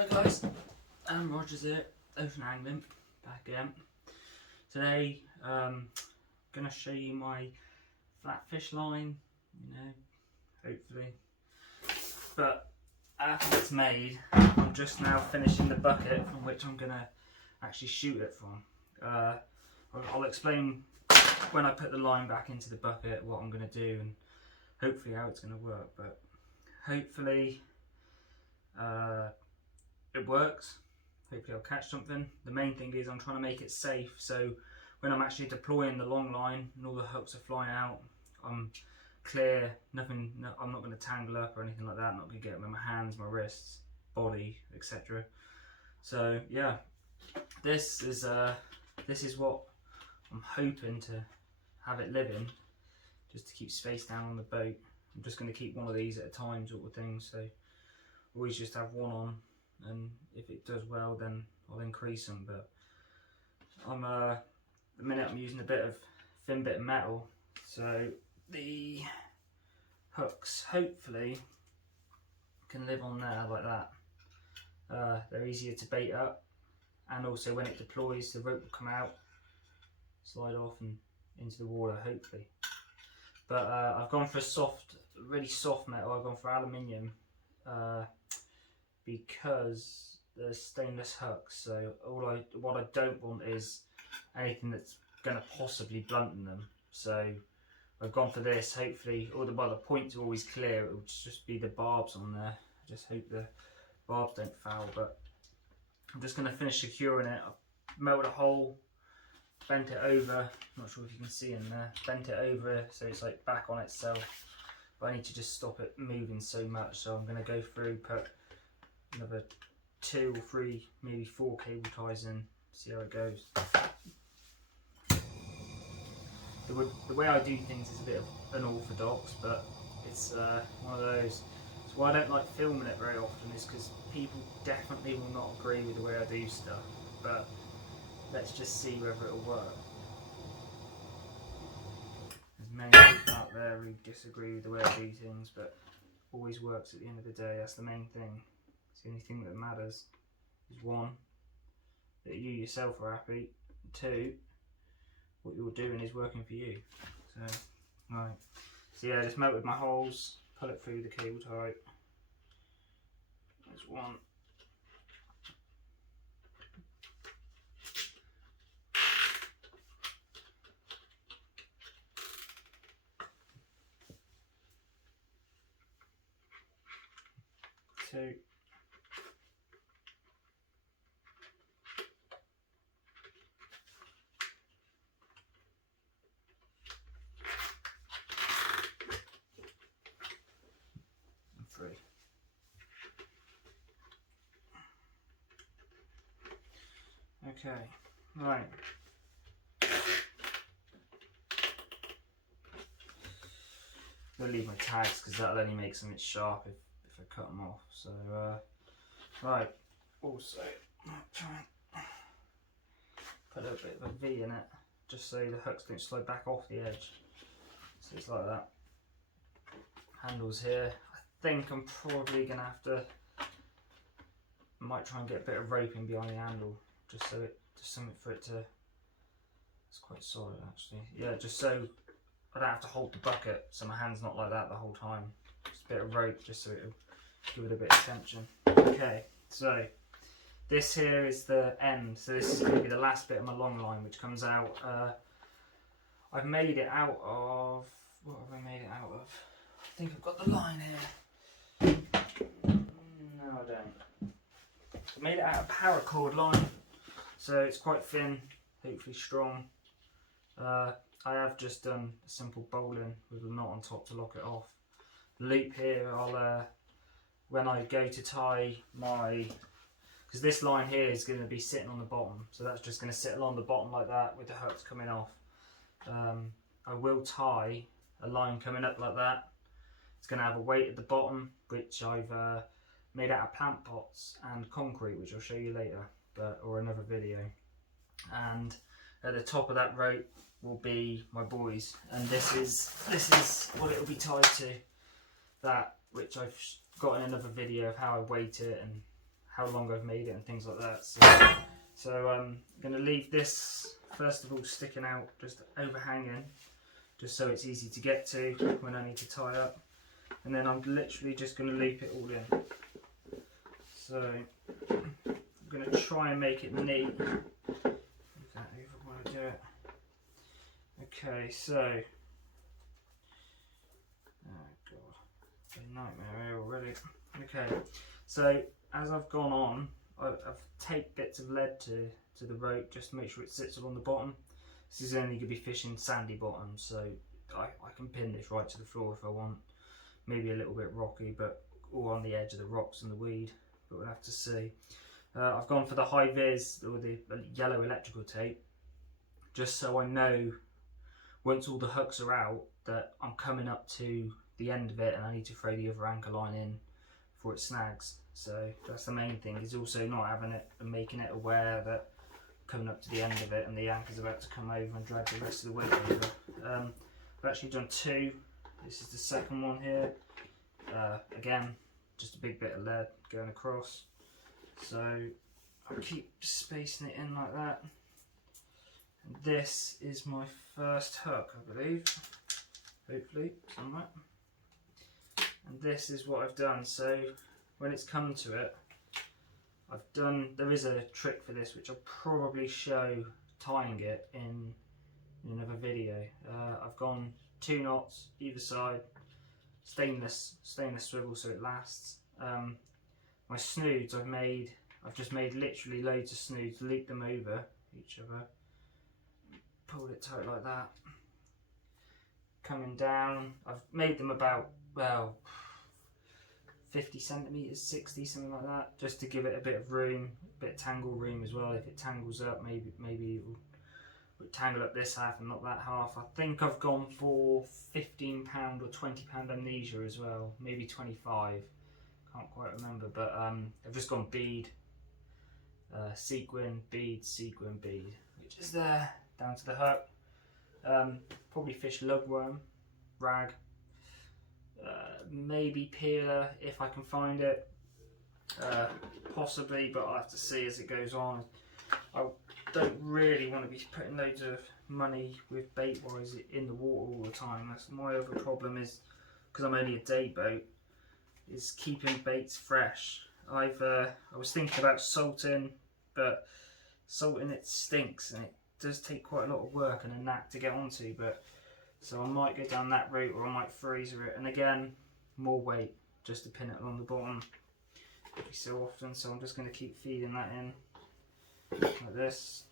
Hi guys, Roger's here, Ocean Angling, back again. Today, going to show you my flatfish line, hopefully. But after it's made, I'm just now finishing the bucket from which I'm going to actually shoot it from. I'll explain when I put the line back into the bucket what I'm going to do and hopefully how it's going to work. But hopefully it works. Hopefully I'll catch something. The main thing is I'm trying to make it safe, so when I'm actually deploying the long line and all the hooks are flying out, I'm clear, nothing, I'm not going to tangle up or anything like that. I'm not going to get them in my hands, my wrists, body, etc. So yeah, this is what I'm hoping to have it live in, just to keep space down on the boat. I'm just going to keep one of these at a time, sort of thing, so always just have one on, and if it does well then I'll increase them. But I'm at the minute I'm using a bit of thin bit of metal, so the hooks hopefully can live on there like that. They're easier to bait up, and also when it deploys the rope will come out, slide off and into the water hopefully. But I've gone for a soft, really soft metal. I've gone for aluminium because they're stainless hooks, so what I don't want is anything that's going to possibly blunten them. So I've gone for this. Hopefully, the points are always clear. It will just be the barbs on there. I just hope the barbs don't foul. But I'm just going to finish securing it. I've melted a hole, bent it over. I'm not sure if you can see in there. Bent it over so it's like back on itself. But I need to just stop it moving so much. So I'm going to go through, put another 2 or 3, maybe 4 cable ties in, see how it goes. The way I do things is a bit of unorthodox, but it's one of those. It's why I don't like filming it very often, is because people definitely will not agree with the way I do stuff. But let's just see whether it'll work. There's many people out there who disagree with the way I do things, but it always works at the end of the day. That's the main thing. It's the only thing that matters is 1, that you yourself are happy, and 2, what you're doing is working for you. So, right. So yeah, I just melted my holes, pull it through the cable tie. There's 1. Two. And 3. Okay, right. I'm going to leave my tags because that'll only make something sharp if I cut them off. So, right, also I'll try and put a bit of a V in it just so the hooks don't slide back off the edge. So it's like that. Handles here. I think I'm probably going to have to, might try and get a bit of rope in behind the handle just something for it to, it's quite solid actually. Yeah, just so I don't have to hold the bucket, so my hand's not like that the whole time. Just a bit of rope just so it'll give it a bit of tension. Okay, so this here is the end. So this is going to be the last bit of my long line, which comes out. I've made it out of, what have I made it out of? I think I've got the line here. No, I don't. I made it out of paracord line, so it's quite thin, hopefully strong. I have just done a simple bowline with a knot on top to lock it off. The loop here, I'll when I go to tie my, because this line here is going to be sitting on the bottom, so that's just going to sit along the bottom like that with the hooks coming off. I will tie a line coming up like that. It's going to have a weight at the bottom, which I've made out of plant pots and concrete, which I'll show you later, or another video. And at the top of that rope will be my buoys, and this is what it will be tied to. That, which I've got in another video of how I weight it and how long I've made it and things like that. So I'm going to leave this first of all sticking out, just overhanging, just so it's easy to get to when I need to tie up. And then I'm literally just going to loop it all in. So I'm going to try and make it neat. Move that over while I do it. Okay, so oh god, a nightmare here already. Okay, so as I've gone on, I've taped bits of lead to the rope just to make sure it sits along the bottom. This is only going to be fishing sandy bottoms, so I can pin this right to the floor if I want. Maybe a little bit rocky, but or on the edge of the rocks and the weed, but we'll have to see. I've gone for the high vis or the yellow electrical tape, just so I know once all the hooks are out that I'm coming up to the end of it and I need to throw the other anchor line in before it snags. So that's the main thing, is also not having it and making it aware that I'm coming up to the end of it and the anchor's about to come over and drag the rest of the weight over. I've actually done two. This is the second one here. Again, just a big bit of lead going across. So I'll keep spacing it in like that. And this is my first hook, I believe. Hopefully, somewhere. And this is what I've done. So when it's come to it, there is a trick for this which I'll probably show tying it in another video. I've gone 2 knots either side, stainless swivel so it lasts. My snoods I've just made literally loads of snoods, looped them over each other, pulled it tight like that. Coming down, I've made them about, well, 50 centimeters, 60, something like that, just to give it a bit of room, a bit of tangle room as well. If it tangles up, maybe it will tangle up this half and not that half. I think I've gone for £15 or £20 amnesia as well, maybe 25, can't quite remember, but I've just gone bead, sequin, bead, sequin, bead, which is there, down to the hook. Probably fish lugworm, rag, maybe peeler if I can find it, possibly, but I'll have to see as it goes on. I don't really want to be putting loads of money with bait wise in the water all the time. That's my other problem, is because I'm only a day boat, is keeping baits fresh. I was thinking about salting, but salting it stinks and it does take quite a lot of work and a knack to get onto, but so I might go down that route, or I might freezer it, and again more weight just to pin it along the bottom every so often. So I'm just going to keep feeding that in like this.